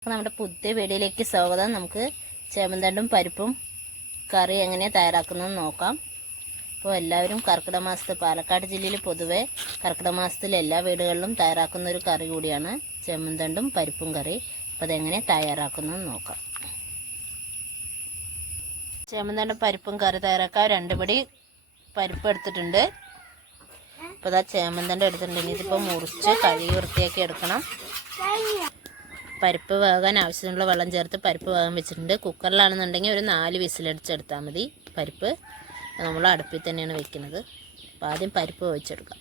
അപ്പോൾ നമ്മുടെ പുതിയ വീഡിയോയിലേക്ക് സ്വാഗതം. നമുക്ക് ചേമന്തണ്ടും പരിപ്പും കറി എങ്ങനെ തയ്യാറാക്കുന്നതെന്ന് നോക്കാം. അപ്പോൾ എല്ലാവരും കർക്കിടക മാസത്ത് പാലക്കാട് ജില്ലയിൽ പൊതുവെ കർക്കിടക മാസത്തിൽ എല്ലാ വീടുകളിലും തയ്യാറാക്കുന്ന ഒരു കറി കൂടിയാണ് ചേമന്തണ്ടും പരിപ്പും കറി. അപ്പോൾ അതെങ്ങനെ തയ്യാറാക്കുന്നതെന്ന് നോക്കാം. ചേമന്തണ്ടും പരിപ്പും കറി തയ്യാറാക്കാൻ രണ്ട് പിടി പരിപ്പ് എടുത്തിട്ടുണ്ട്. ഇപ്പോൾ അതാ ചേമന്തണ്ട എടുത്തിട്ടുണ്ട്. ഇതിപ്പോൾ മുറിച്ച് കഴുകി വൃത്തിയാക്കി എടുക്കണം. പരിപ്പ് വേകാൻ ആവശ്യത്തിനുള്ള വെള്ളം ചേർത്ത് പരിപ്പ് വേകാൻ വെച്ചിട്ടുണ്ട്. കുക്കറിലാണെന്നുണ്ടെങ്കിൽ ഒരു നാല് വിസിലടിച്ചെടുത്താൽ മതി പരിപ്പ്. നമ്മൾ അടുപ്പിൽ തന്നെയാണ് വെക്കുന്നത്. അപ്പോൾ ആദ്യം പരിപ്പ് വേവിച്ചെടുക്കാം.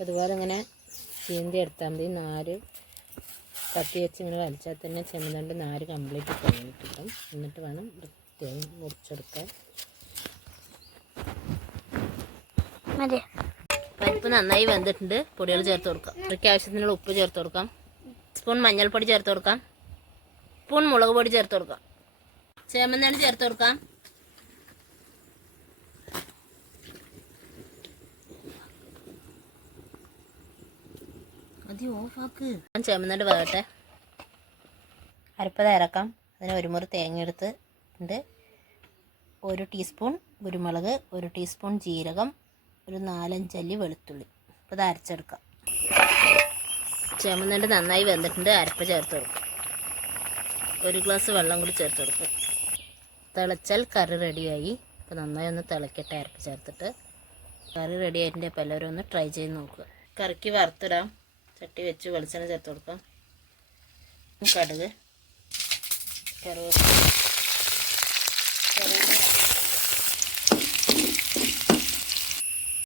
അതുപോലെ ഇങ്ങനെ ചീന്തി എടുത്താൽ മതി. നാല് കത്തി വെച്ച് ഇങ്ങനെ വലിച്ചാൽ തന്നെ ചെമ്മന്തണ്ട് നാല് കംപ്ലീറ്റ് കഴിഞ്ഞ് കിട്ടും. എന്നിട്ട് വേണം വൃത്തിയായി മുറിച്ചെടുക്കാൻ. മതി. പരിപ്പ് നന്നായി വെന്തിട്ടുണ്ട്. പൊടികൾ ചേർത്ത് കൊടുക്കാം. കറിക്ക് ആവശ്യത്തിനുള്ള ഉപ്പ് ചേർത്ത് കൊടുക്കാം. സ്പൂൺ മഞ്ഞൾപ്പൊടി ചേർത്ത് കൊടുക്കാം. സ്പൂൺ മുളക് പൊടി ചേർത്ത് കൊടുക്കാം. ചേമന്താണ് ചേർത്ത് കൊടുക്കാം. ഓഫാക്ക്. ചേമന്തണ്ട് വേകട്ടെ അരപ്പത് ഇറക്കാം അതിന് ഒരു മുറി തേങ്ങ എടുത്ത് ഉണ്ട്. ഒരു ടീസ്പൂൺ കുരുമുളക് ഒരു ടീസ്പൂൺ ജീരകം ഒരു നാലഞ്ചല്ലി വെളുത്തുള്ളി. അപ്പോൾ അത് അരച്ചെടുക്കാം. ചുമന്നിട്ട് നന്നായി വെന്തിട്ടുണ്ട്. അരപ്പ് ചേർത്ത് കൊടുക്കും. ഒരു ഗ്ലാസ് വെള്ളം കൂടി ചേർത്ത് കൊടുക്കും. തിളച്ചാൽ കറി റെഡിയായി. അപ്പോൾ നന്നായി ഒന്ന് തിളക്കട്ടെ അരപ്പ് ചേർത്തിട്ട്. കറി റെഡി ആയിട്ടുണ്ട്. അപ്പോൾ എല്ലാവരും ഒന്ന് ട്രൈ ചെയ്ത് നോക്കുക. കറിക്ക് വറുത്തിടാം. ചട്ടി വെച്ച് വെളിച്ചെണ്ണ ചേർത്ത് കൊടുക്കാം. കടുക് കറിവേപ്പില.